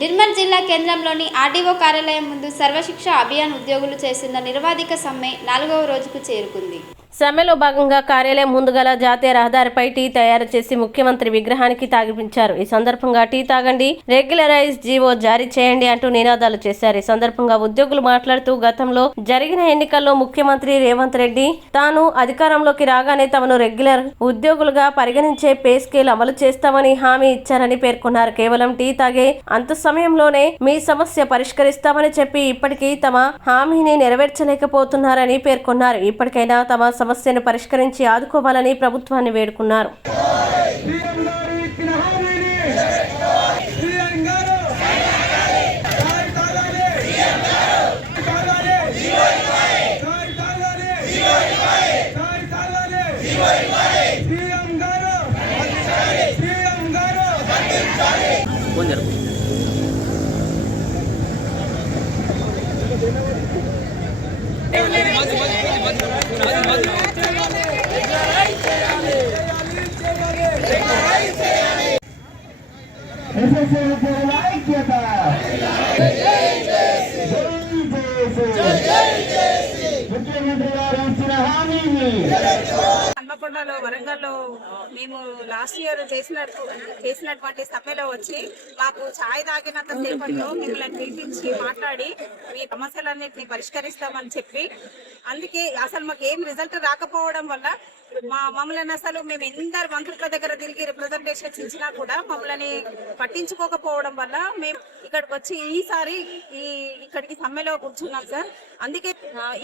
నిర్మల్ జిల్లా కేంద్రంలోని ఆర్డీఓ కార్యాలయం ముందు సర్వశిక్ష అభియాన్ ఉద్యోగులు చేస్తున్న నిరవధిక సమ్మె 4వ రోజుకు చేరుకుంది. సమ్మెలో భాగంగా కార్యాలయం ముందుగల జాతీయ రహదారిపై టీ తయారు చేసి ముఖ్యమంత్రి విగ్రహానికి తాగిపించారు. ఈ సందర్భంగా టీ తాగండి, రెగ్యులరైజ్ జీవో జారీ చేయండి అంటూ నినాదాలు చేశారు. ఈ సందర్భంగా ఉద్యోగులు మాట్లాడుతూ గతంలో జరిగిన ఎన్నికల్లో ముఖ్యమంత్రి రేవంత్ రెడ్డి తాను అధికారంలోకి రాగానే తమను రెగ్యులర్ ఉద్యోగులుగా పరిగణించే పే స్కేల్ అమలు చేస్తామని హామీ ఇచ్చారని పేర్కొన్నారు. కేవలం టీ తాగే అంత సమయంలోనే మీ సమస్య పరిష్కరిస్తామని చెప్పి ఇప్పటికీ తమ హామీని నెరవేర్చలేకపోతున్నారని పేర్కొన్నారు. ఇప్పటికైనా తమ సమస్యను పరిష్కరించి ఆదుకోవాలని ప్రభుత్వాన్ని వేడుకున్నారు. హన్మకొండలో వరంగల్లో మేము లాస్ట్ ఇయర్ చేసినటువంటి సమ్మెలో వచ్చి మాకు ఛాయ్ తాగినంత సేపట్లో మిమ్మల్ని పిలిపించి మాట్లాడి మీ సమస్యలన్నింటినీ పరిష్కరిస్తామని చెప్పి, అందుకే అసలు మాకు ఏం రిజల్ట్ రాకపోవడం వల్ల మమ్మల్ని అసలు మేము ఎందరు మంత్రుల దగ్గర తిరిగి రిప్రజెంటేషన్స్ ఇచ్చినా కూడా మమ్మల్ని పట్టించుకోకపోవడం వల్ల మేము ఇక్కడికి వచ్చి ఈసారి ఇక్కడికి సమ్మెలో కూర్చున్నాం సార్. అందుకే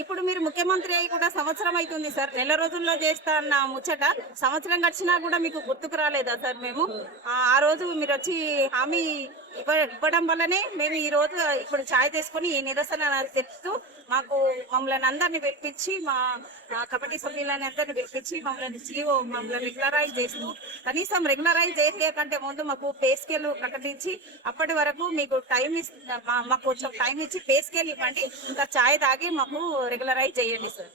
ఇప్పుడు మీరు ముఖ్యమంత్రి అయి కూడా సంవత్సరం అవుతుంది సార్. నెల రోజుల్లో చేస్తా అన్న ముచ్చట సంవత్సరం గడిచినా కూడా మీకు గుర్తుకు రాలేదా సార్? మేము ఆ రోజు మీరు వచ్చి హామీ ఇవ్వడం వల్లనే మేము ఈ రోజు ఇప్పుడు ఛాయ్ తీసుకొని ఈ నిరసన తెస్తూ మమ్మల్ని అందరినీ పిలిపించి మా కమిటీ సభ్యులని అందరినీ పిలిపించి మమ్మల్ని రెగ్యులరైజ్ చేస్తూ, కనీసం రెగ్యులరైజ్ చేసే కంటే ముందు మాకు పే స్కేల్ ప్రకటించి అప్పటి వరకు మీకు మాకు కొంచెం టైం ఇచ్చి పే స్కేల్ ఇవ్వండి, ఇంకా ఛాయ్ తాగి మాకు రెగ్యులరైజ్ చేయండి సార్.